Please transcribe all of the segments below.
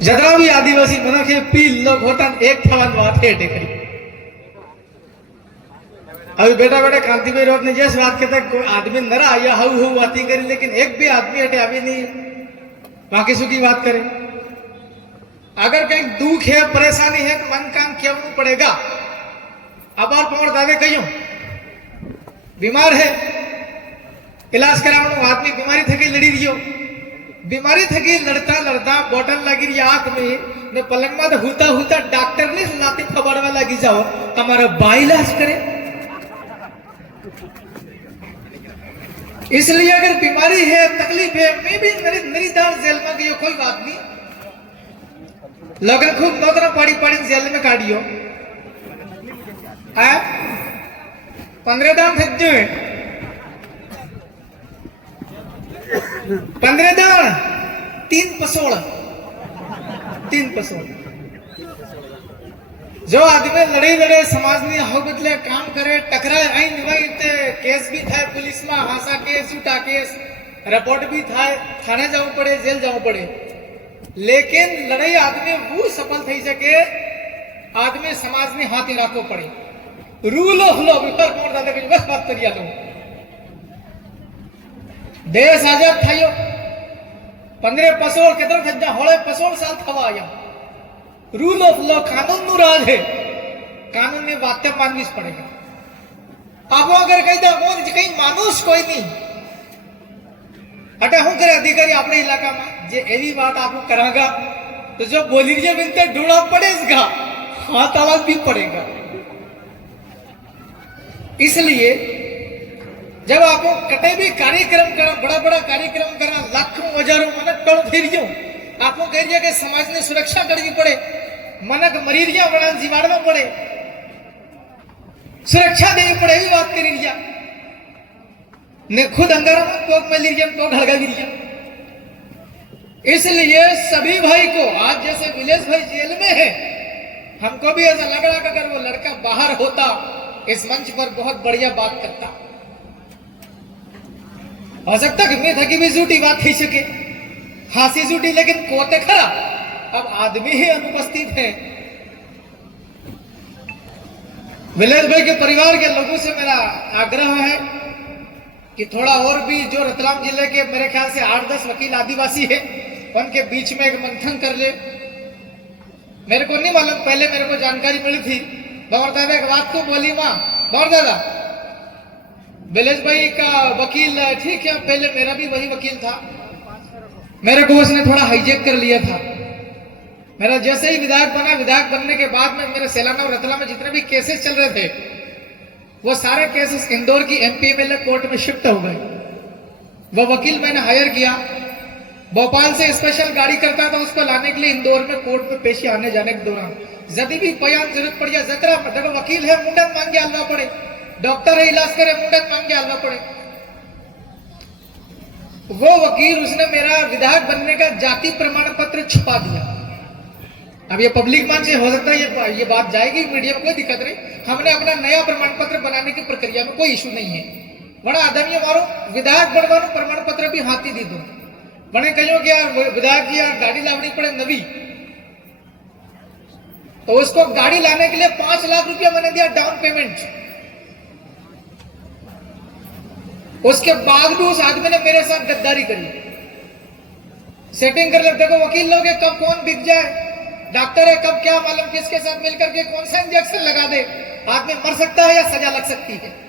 जतरा भी आदिवासी मनक है पील लोग होता एक थवन बात है टेकरी। अभी बेटा बेटा कांति भाई रोड ने जैसे बात कहता कोई आदमी नरा आया हाउ हाउ बातें करी, लेकिन एक भी आदमी हटे अभी नहीं बाकी सुखी बात करे। अगर कहीं दुख है परेशानी है तो मन काम किया पड़ेगा। अब और पौड़ दादे कहियो बीमार है इलाज कराने आदमी बीमारी थकी लड़ी रियो, बीमारी थकी लड़ता लड़ता बोतल लगी रही आंख में ने पलंग में होता होता डॉक्टर ने लाती खबर में लगी जाओ हमारा बाई इलाज करे। इसलिए अगर बीमारी है तकलीफ है मैं भी मेरी दार जेल में गई कोई बात नहीं, लगन खूब नौकरा पड़ी पड़ी जेल में काटियो 15 दान थे 15 दान 3 पसोड़ जो आदमी लड़े लड़े समाज ने हो बदले काम करे टकराए आई निभाई ते केस भी था पुलिस में हासा केस उठा केस रिपोर्ट भी था थाने जाऊ पड़े जेल जाऊ पड़े, लेकिन लड़ाई आदमी वो सफल थी सके आदमी समाज ने हाथ राखो पड़े। रूल ऑफ लॉ पेपर कोण दादा के बस बात करिया तो देश आजाद थायो 15 पसोड़ कितना थजा होळे पसोड़ साल थवा आया। रूल ऑफ लॉ कानून नु राज है, कानून ने बातें माननी पड़ेगा। आप अगर कही दो कहीं मानुष कोई नहीं हटे हूं करे अधिकारी अपने इलाका में जे एवी बात आपको करागा तो जो बोली रही बिनते ढूंढना पड़ेगा हाथ आवाज भी पड़ेगा। इसलिए जब आपको कटे भी कार्यक्रम करा बड़ा बड़ा कार्यक्रम करा लाखों हजारों मनक करो फिर आपको कह दिया कि समाज ने सुरक्षा करनी पड़े, मनक मरी रिया बड़ा जीवाड़ना पड़े, सुरक्षा देनी पड़े भी बात करी रिया ने खुद अंगारा में कोक में लीजिए तो घड़गा गिरिया। इसलिए सभी भाई को आज जैसे विलेश भाई जेल में है हमको भी ऐसा लग रहा कि अगर वो लड़का बाहर होता इस मंच पर बहुत बढ़िया बात करता। हो सकता कि मैं थकी भी झूठी बात थी सके हासी झूठी, लेकिन कोते खरा अब आदमी ही अनुपस्थित है। विलेश भाई के परिवार के लोगों से मेरा आग्रह है कि थोड़ा और भी जो रतलाम जिले के मेरे ख्याल से 8-10 वकील आदिवासी है उनके बीच में एक मंथन कर ले। मेरे को नहीं मालूम, पहले मेरे को जानकारी मिली थी गौर दादा एक बात को बोली माँ गौर दादा विलेश भाई का वकील ठीक है, पहले मेरा भी वही वकील था, मेरे को उसने थोड़ा हाईजेक कर लिया था। मेरा जैसे ही विधायक बना, विधायक बनने के बाद में मेरे सेलाना और रतलाम में जितने भी केसेस चल रहे थे वो सारे केसेस इंदौर की एमपी एमएलए कोर्ट में शिफ्ट हो गए। वो वकील मैंने हायर किया, भोपाल से स्पेशल गाड़ी करता था उसको लाने के लिए इंदौर में कोर्ट में पेशी आने जाने के दौरान यदि भी बयान जरूरत पड़ जाए जतरा देखो वकील है मुंडन मांगे हलवा पड़े, डॉक्टर है इलाज करे मुंडन मांगे हलवा पड़े। वो वकील उसने मेरा विधायक बनने का जाति प्रमाण पत्र छपा दिया। अब ये पब्लिक मंच से हो सकता है ये बात जाएगी मीडिया में, कोई दिक्कत नहीं। हमने अपना नया प्रमाण पत्र बनाने की प्रक्रिया में कोई इशू नहीं है। बड़ा आदमी मारो विधायक बनवानो प्रमाण पत्र भी हाथी दी दो बने कहो कि यार विधायक जी यार गाड़ी लानी पड़े नवी, तो उसको गाड़ी लाने के लिए 5 लाख रुपया मैंने दिया डाउन पेमेंट। उसके बाद भी उस आदमी ने मेरे साथ गद्दारी करी, सेटिंग कर ले। देखो वकील लोग है कब कौन बिक जाए, डॉक्टर है कब क्या मालूम किसके साथ मिलकर के कौन सा इंजेक्शन लगा दे, आदमी मर सकता है या सजा लग सकती है।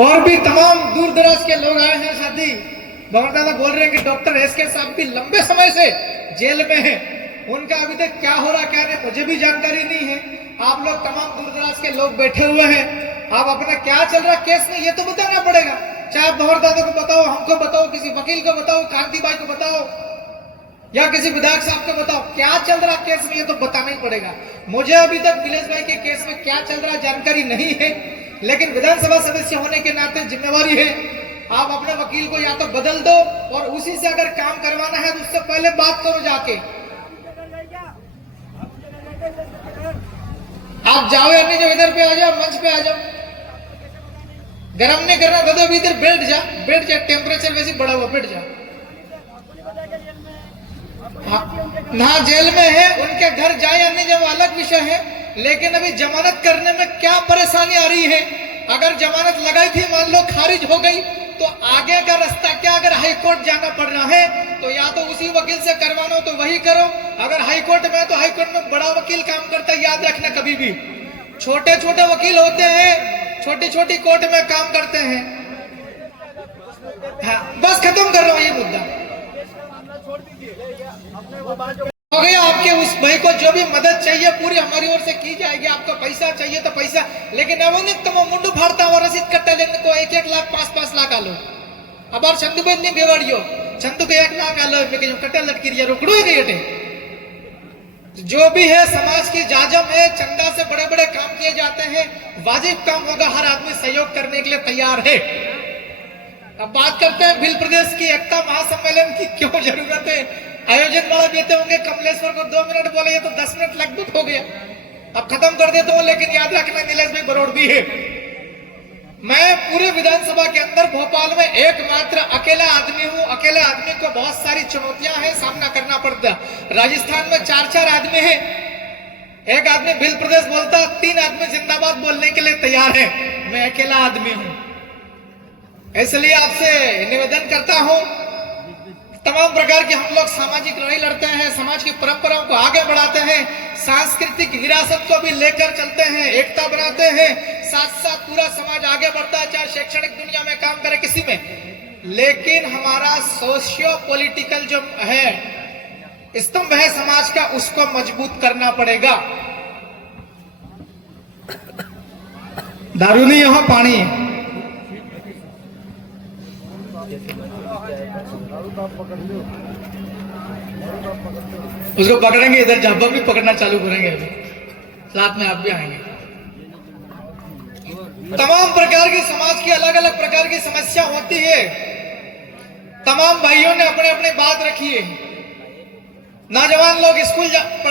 और भी तमाम दूर दराज के लोग आए हैं साथी। दादा बोल रहे हैं कि डॉक्टर एसके साहब भी लंबे समय से जेल में हैं, उनका अभी तक क्या हो रहा क्या नहीं मुझे भी जानकारी नहीं है। आप लोग तमाम दूर दराज के लोग बैठे हुए हैं, आप अपना क्या चल रहा केस में ये तो बताना पड़ेगा। चाहे भंवर दादा को बताओ, हमको बताओ, किसी वकील को बताओ, कांति भाई को बताओ या किसी विधायक साहब को बताओ, क्या चल रहा केस में ये तो बताना ही पड़ेगा। मुझे अभी तक विलेश भाई के केस में क्या चल रहा जानकारी नहीं है, लेकिन विधानसभा सदस्य होने के नाते जिम्मेवारी है आप अपने वकील को या तो बदल दो और उसी से अगर काम करवाना है तो उससे पहले बात करो जाके। आप जाओ या नहीं, जो इधर पे आ जाओ, मंच पे आ जाओ। गर्म नहीं करना तो अभी इधर बैठ जा, टेम्परेचर वैसे बढ़ा हुआ, बैठ जा। ना जेल में है, उनके घर जाए या नहीं जाए वो अलग विषय है, लेकिन अभी जमानत करने में क्या परेशानी आ रही है। अगर जमानत लगाई थी, मान लो खारिज हो गई, तो आगे का रास्ता क्या? अगर हाई कोर्ट जाना पड़ रहा है तो या तो उसी वकील से करवाना हो तो वही करो। अगर हाई कोर्ट में, तो हाई कोर्ट में बड़ा वकील काम करता है, याद रखना कभी भी। छोटे छोटे वकील होते हैं, छोटी छोटी कोर्ट में काम करते हैं। हाँ, बस खत्म कर रहा हूं ये मुद्दा। हो गया। आपके उस भाई को जो भी मदद चाहिए पूरी हमारी ओर से की जाएगी। आपको पैसा चाहिए तो पैसा, लेकिन अवनित तुम मुंडू फाड़ता और रसीद कट्टा लेने को 1-1 लाख 5-5 लाख आलो। अब और चंदू बेद नहीं बेवड़ियो, चंदू के 1 लाख आलो में कट्टा लटकी रिया रोकड़ो गई हटे। जो भी है समाज की जाजम है, चंदा से बड़े बड़े काम किए जाते हैं, वाजिब काम होगा, हर आदमी सहयोग करने के लिए तैयार है। अब बात करते हैं भिल प्रदेश की एकता महासम्मेलन की क्यों जरूरत है। आयोजन वाला देते होंगे कमलेश्वर को 2 मिनट बोले, ये तो 10 मिनट लगभग हो गया। अब खत्म कर देता हूं, लेकिन याद रखना नीलेश भाई बरोड़ भी है। मैं पूरे विधानसभा के अंदर भोपाल में एकमात्र अकेला आदमी हूं। अकेले आदमी को बहुत सारी चुनौतियां हैं, सामना करना पड़ता। राजस्थान में 4-4 आदमी है, एक आदमी भिल प्रदेश बोलता, 3 आदमी जिंदाबाद बोलने के लिए तैयार है। मैं अकेला आदमी हूं, इसलिए आपसे निवेदन करता हूं, तमाम प्रकार की हम लोग सामाजिक लड़ाई लड़ते हैं, समाज की परंपराओं को आगे बढ़ाते हैं, सांस्कृतिक विरासत को भी लेकर चलते हैं, एकता बनाते हैं, साथ साथ पूरा समाज आगे बढ़ता है, चाहे शैक्षणिक दुनिया में काम करे किसी में। लेकिन हमारा सोशियो पॉलिटिकल जो है स्तंभ है समाज का, उसको मजबूत करना पड़ेगा। दारू नहीं, यहां पानी है। उसको पकड़ेंगे, इधर झाबा भी पकड़ना चालू करेंगे, अभी साथ में आप भी आएंगे। तमाम प्रकार की समाज की अलग अलग प्रकार की समस्या होती है। तमाम भाइयों ने अपने अपने बात रखी है। नौजवान लोग स्कूल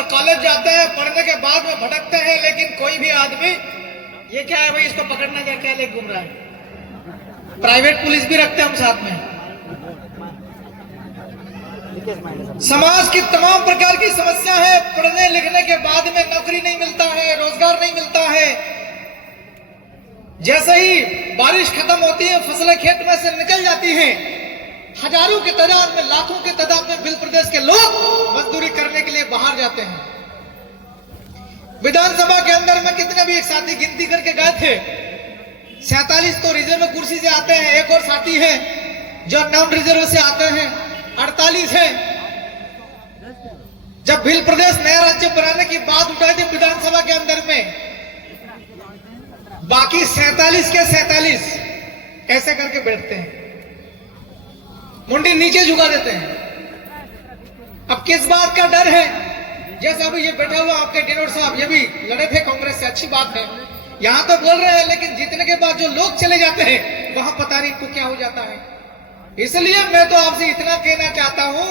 कॉलेज जाते हैं, पढ़ने के बाद में भटकते हैं, लेकिन कोई भी आदमी ये क्या है भाई, इसको पकड़ना जा, क्या ले घूम रहा है। प्राइवेट पुलिस भी रखते हैं हम साथ में। समाज की तमाम प्रकार की समस्या है। पढ़ने लिखने के बाद में नौकरी नहीं मिलता है, रोजगार नहीं मिलता है। जैसे ही बारिश खत्म होती है, फसलें खेत में से निकल जाती हैं, हजारों के तादाद में, लाखों के तादाद में भिल प्रदेश के लोग मजदूरी करने के लिए बाहर जाते हैं। विधानसभा के अंदर में कितने भी एक साथी गिनती करके गए थे, 47 तो रिजर्व कुर्सी से आते हैं, एक और साथी है जो नॉन रिजर्व से आते हैं, 48 है। जब भिल प्रदेश नया राज्य बनाने की बात उठाई थी विधानसभा के अंदर में, बाकी 47 के 47 ऐसे करके बैठते हैं, मुंडी नीचे झुका देते हैं। अब किस बात का डर है? जैसे अभी ये बैठा हुआ आपके डिनोर साहब, ये भी लड़े थे कांग्रेस से, अच्छी बात है, यहां तो बोल रहे हैं, लेकिन जीतने के बाद जो लोग चले जाते हैं वहां पता नहीं इनको क्या हो जाता है। इसलिए मैं तो आपसे इतना कहना चाहता हूं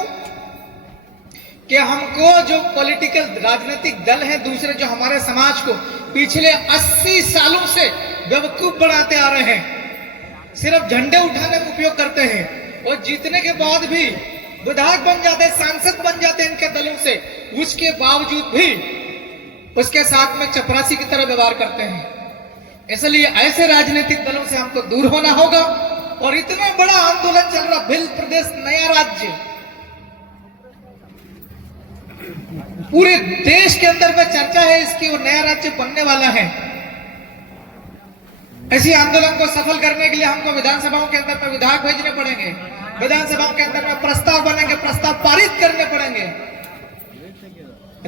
कि हमको जो पॉलिटिकल राजनीतिक दल है दूसरे, जो हमारे समाज को पिछले 80 सालों से बेवकूफ बनाते आ रहे हैं, सिर्फ झंडे उठाने में उपयोग करते हैं, और जीतने के बाद भी विधायक बन जाते, सांसद बन जाते इनके दलों से, उसके बावजूद भी उसके साथ में चपरासी की तरह व्यवहार करते हैं। इसलिए ऐसे राजनीतिक दलों से हमको दूर होना होगा। और इतना बड़ा आंदोलन चल रहा, भिल प्रदेश नया राज्य, पूरे देश के अंदर में चर्चा है इसकी, और नया राज्य बनने वाला है। ऐसी आंदोलन को सफल करने के लिए हमको विधानसभाओं के अंदर में विधायक भेजने पड़ेंगे, विधानसभाओं के अंदर में प्रस्ताव बनेंगे, प्रस्ताव पारित करने पड़ेंगे।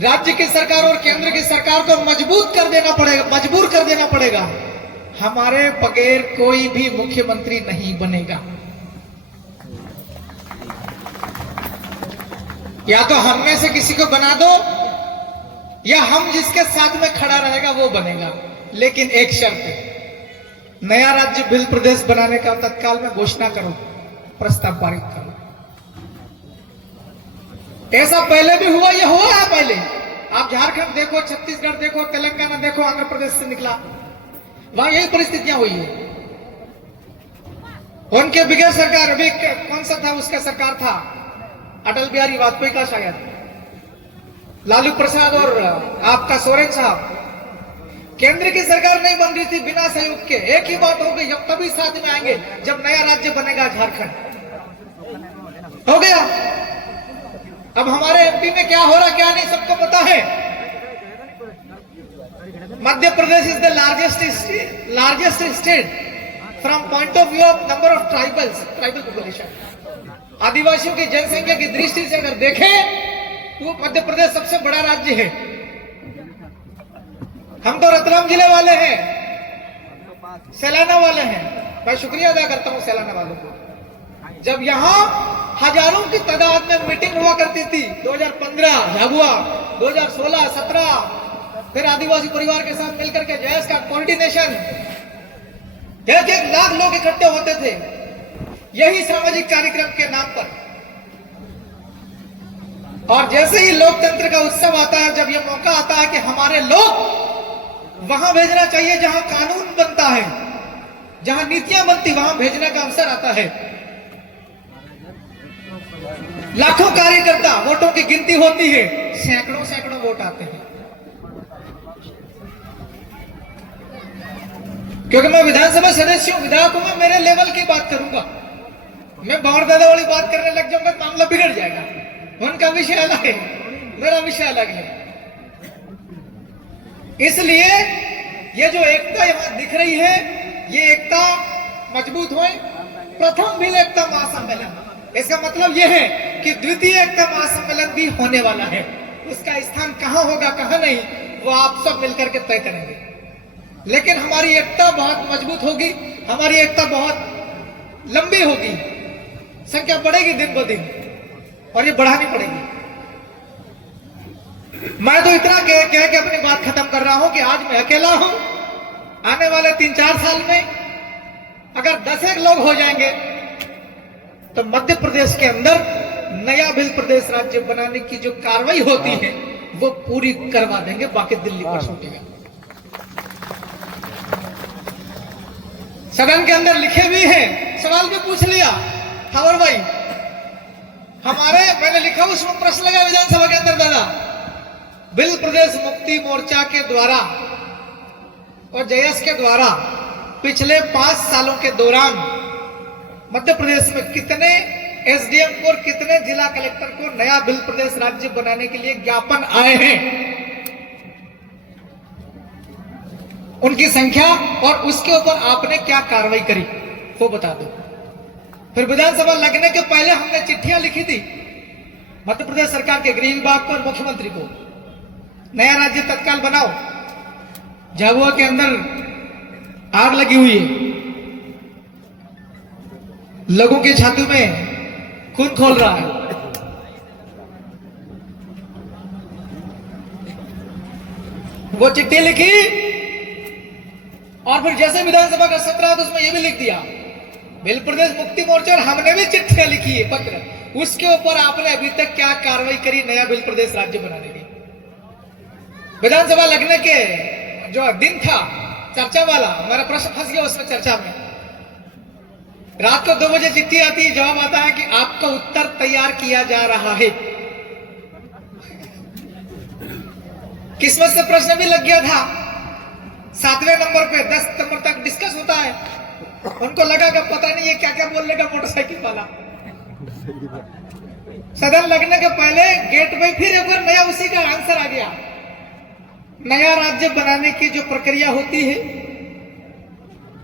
राज्य की सरकार और केंद्र की सरकार को मजबूत कर देना पड़ेगा, मजबूर कर देना पड़ेगा। हमारे बगैर कोई भी मुख्यमंत्री नहीं बनेगा। या तो हम में से किसी को बना दो, या हम जिसके साथ में खड़ा रहेगा वो बनेगा। लेकिन एक शर्त है, नया राज्य भिल प्रदेश बनाने का तत्काल में घोषणा करो, प्रस्ताव पारित करो। ऐसा पहले भी हुआ, यह हुआ है पहले। आप झारखंड देखो, छत्तीसगढ़ देखो, तेलंगाना देखो, आंध्र प्रदेश से निकला, वहां यही परिस्थितियां हुई है। उनके बगैर सरकार अभी कौन सा था, उसका सरकार था अटल बिहारी वाजपेयी का, शायद लालू प्रसाद और आपका सोरेन साहब। केंद्र की सरकार नहीं बन रही थी बिना सहयोग के। एक ही बात हो गई, जब तभी साथ में आएंगे जब नया राज्य बनेगा झारखंड। हो गया। अब हमारे एमपी में क्या हो रहा क्या नहीं सबको पता है। Madhya Pradesh is the largest state from point of view of number of tribal population. आदिवासियों की जनसंख्या की दृष्टि से अगर देखें तो मध्य प्रदेश सबसे बड़ा राज्य है। हम तो रतलाम जिले वाले हैं, सैलाना वाले हैं। मैं शुक्रिया अदा करता हूं सैलाना वालों को। जब यहां हजारों की तादाद में मीटिंग हुआ करती थी 2015 झाबुआ, 2016, 17, फिर आदिवासी परिवार के साथ मिलकर के जयस का कोऑर्डिनेशन, 1 लाख लोग इकट्ठे होते थे यही सामाजिक कार्यक्रम के नाम पर। और जैसे ही लोकतंत्र का उत्सव आता है, जब यह मौका आता है कि हमारे लोग वहां भेजना चाहिए जहां कानून बनता है, जहां नीतियां बनती, वहां भेजने का अवसर आता है। लाखों कार्यकर्ता, वोटों की गिनती होती है, सैकड़ों वोट आते हैं। क्योंकि मैं विधानसभा सदस्य हूं, विधायकों में मेरे लेवल की बात करूंगा। मैं बावर दादा वाली बात करने लग जाऊंगा, मामला बिगड़ जाएगा। उनका विषय अलग है, मेरा विषय अलग है। इसलिए ये जो एकता यहां दिख रही है, ये एकता मजबूत हो। प्रथम भील एकता महासम्मेलन, इसका मतलब यह है कि द्वितीय एकता महासम्मेलन भी होने वाला है। उसका स्थान कहां होगा कहां नहीं, वो आप सब मिलकर के तय करेंगे। लेकिन हमारी एकता बहुत मजबूत होगी, हमारी एकता बहुत लंबी होगी, संख्या बढ़ेगी दिन ब दिन, और ये बढ़ानी पड़ेगी। मैं तो इतना कह के अपनी बात खत्म कर रहा हूं कि आज मैं अकेला हूं। आने वाले 3-4 साल में अगर 10 लोग हो जाएंगे तो मध्य प्रदेश के अंदर नया भिल प्रदेश राज्य बनाने की जो कार्रवाई होती है वो पूरी करवा देंगे। बाकी दिल्ली पर छूटेगा। सदन के अंदर लिखे भी हैं, सवाल भी पूछ लिया थावर भाई हमारे, मैंने लिखा उसमें प्रश्न लगा विधानसभा के अंदर दादा, भिल प्रदेश मुक्ति मोर्चा के द्वारा और जयस के द्वारा पिछले 5 सालों के दौरान मध्य प्रदेश में कितने एसडीएम को और कितने जिला कलेक्टर को नया भिल प्रदेश राज्य बनाने के लिए ज्ञापन आए हैं, उनकी संख्या और उसके ऊपर आपने क्या कार्रवाई करी वो बता दो। फिर विधानसभा लगने के पहले हमने चिट्ठियां लिखी थी मध्य प्रदेश सरकार के गृह विभाग को और मुख्यमंत्री को, नया राज्य तत्काल बनाओ। झाबुआ के अंदर आग लगी हुई है, लोगों की छाती में खून खोल रहा है। वो चिट्ठी लिखी और फिर जैसे विधानसभा का सत्र था तो उसमें यह भी लिख दिया भिल प्रदेश मुक्ति मोर्चा, और हमने भी चिट्ठियां लिखी है पत्र, उसके ऊपर आपने अभी तक क्या कार्रवाई करी नया भिल प्रदेश राज्य बनाने की। विधानसभा लगने के जो दिन था चर्चा वाला, हमारा प्रश्न फंस गया उसमें चर्चा में। रात को 2 बजे चिट्ठी आती है, जवाब आता है कि आपका उत्तर तैयार किया जा रहा है। किस्मत से प्रश्न भी लग गया था। 7वें नंबर पे 10 नंबर तक डिस्कस होता है। उनको लगा कि पता नहीं है क्या क्या बोल लेगा मोटरसाइकिल वाला। सदन लगने के पहले गेट पे फिर एक बार नया उसी का आंसर आ गया। नया राज्य बनाने की जो प्रक्रिया होती है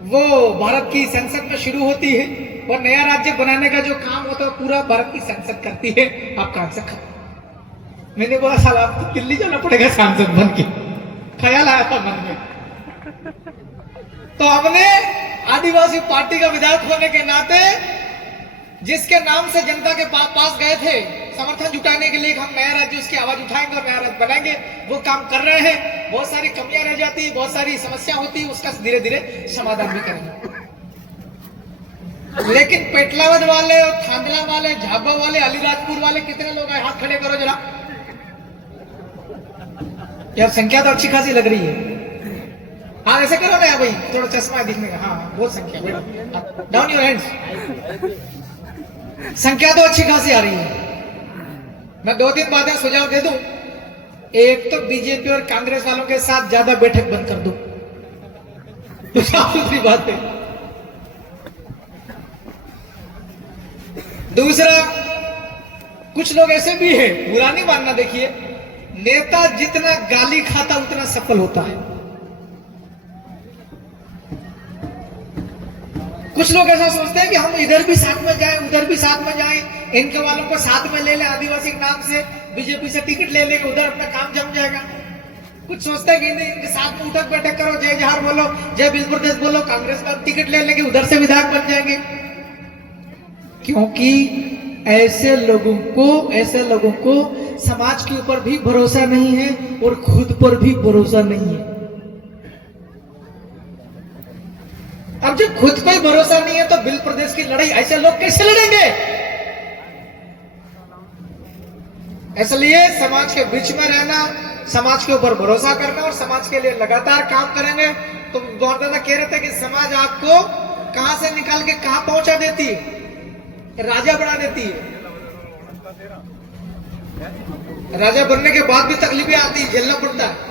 वो भारत की संसद में शुरू होती है, और नया राज्य बनाने का जो काम होता है पूरा भारत की संसद करती है। आपका आंसर खत्म। मैंने बोला साल आपको दिल्ली जाना पड़ेगा सांसद बन के, ख्याल आया था मन में। तो हमने आदिवासी पार्टी का विधायक होने के नाते जिसके नाम से जनता के पास गए थे समर्थन जुटाने के लिए, हम नया राज्य उसकी आवाज उठाएंगे और नया राज्य बनाएंगे, वो काम कर रहे हैं। बहुत सारी कमियां रह जाती है, बहुत सारी समस्या होती है, उसका धीरे धीरे समाधान भी करेंगे। लेकिन पेटलावद वाले और थांदला वाले, झाबा वाले, अलीराजपुर वाले कितने लोग आए? हाथ खड़े करो जरा। यार संख्या तो अच्छी खासी लग रही है। हाँ ऐसे करो ना यार भाई, थोड़ा चश्मा दिखने का। हाँ बहुत संख्या, बैठो डाउन योर हैंड्स। संख्या तो अच्छी खासी आ रही है। मैं 2-3 बातें सुझाव दे दूं। एक तो बीजेपी और कांग्रेस वालों के साथ ज्यादा बैठक बंद कर दो, तो साफ सुथरी बात है। दूसरा, कुछ लोग ऐसे भी है, बुरा नहीं मानना, देखिए नेता जितना गाली खाता उतना सफल होता है। कुछ लोग ऐसा सोचते हैं कि हम इधर भी साथ में जाएं, उधर भी साथ में जाएं, इनके वालों को साथ में ले ले, आदिवासी के नाम से बीजेपी से टिकट ले लेंगे, उधर अपना काम जम जाएगा। कुछ सोचते हैं कि नहीं, इनके साथ में उठक बैठक करो, जय जहार बोलो, जय बिल प्रदेश बोलो, कांग्रेस का टिकट ले लेंगे, उधर से विधायक बन जाएंगे। क्योंकि ऐसे लोगों को समाज के ऊपर भी भरोसा नहीं है और खुद पर भी भरोसा नहीं है। अब जब खुद पर भरोसा नहीं है तो बिल प्रदेश की लड़ाई ऐसे लोग कैसे लड़ेंगे? इसलिए समाज के बीच में रहना, समाज के ऊपर भरोसा करना और समाज के लिए लगातार काम करेंगे। तो बहुत ज्यादा कह रहे थे कि समाज आपको कहां से निकाल के कहां पहुंचा देती है, राजा बना देती है। राजा बनने के बाद भी तकलीफें आती है, झेलना पड़ता है।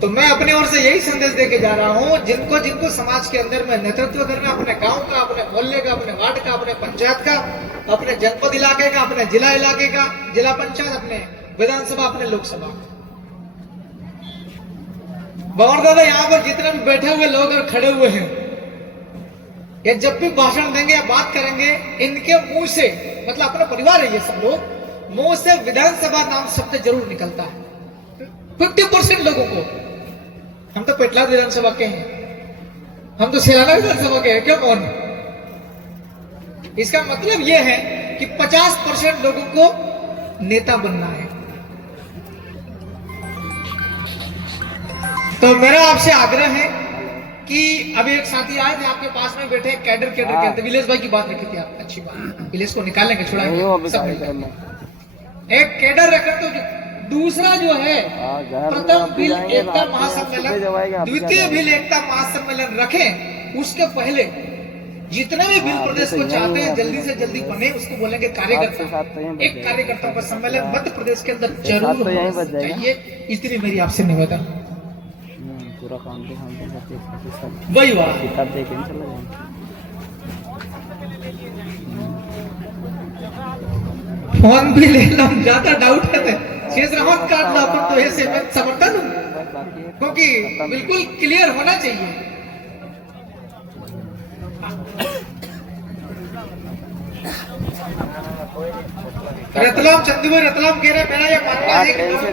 तो मैं अपने ओर से यही संदेश देके जा रहा हूं, जिनको जिनको समाज के अंदर में नेतृत्व करना, अपने गांव का, अपने मोहल्ले का, अपने वार्ड का, अपने पंचायत का, अपने जनपद इलाके का, अपने जिला इलाके का, जिला पंचायत, अपने विधानसभा, अपने लोकसभा। बहुत ज्यादा यहाँ पर जितने भी बैठे हुए लोग और खड़े हुए हैं, ये जब भी भाषण देंगे या बात करेंगे, इनके मुंह से, मतलब अपना परिवार है ये सब लोग, मुंह से विधानसभा नाम शब्द जरूर निकलता है। 50% लोगों को, हम तो पेटला विधानसभा के हैं, हम तो सेलाना विधानसभा के हैं, क्यों कौन? इसका मतलब यह है कि 50% लोगों को नेता बनना है। तो मेरा आपसे आग्रह है कि अभी एक साथी आए थे आपके पास में बैठे, कैडर कहते, विलेश भाई की बात रखी थी आप, अच्छी बात, विलेश को निकालेंगे, छुड़ाएंगे, एक कैडर रखा। तो दूसरा जो है, प्रथम बिल एकता महासम्मेलन, द्वितीय बिल एकता महासम्मेलन रखें। उसके पहले जितने भी बिल प्रदेश को चाहते हैं जल्दी से जल्दी बने, उसको बोलेंगे कार्यकर्ता, एक कार्यकर्ता का सम्मेलन मध्य प्रदेश के अंदर जरूर होना चाहिए। इतनी मेरी आपसे निवेदन। पूरा काम वही बात, किताब देके चला जाएंगे। फोन भी ले लो, ज्यादा डाउट है शेष रहमत काट लो, अपन तो ऐसे मैं समर्थन हूं, क्योंकि बिल्कुल क्लियर होना चाहिए। रतलाम चंदीपुर रतलाम कह रहे, मेरा ये मानना है कि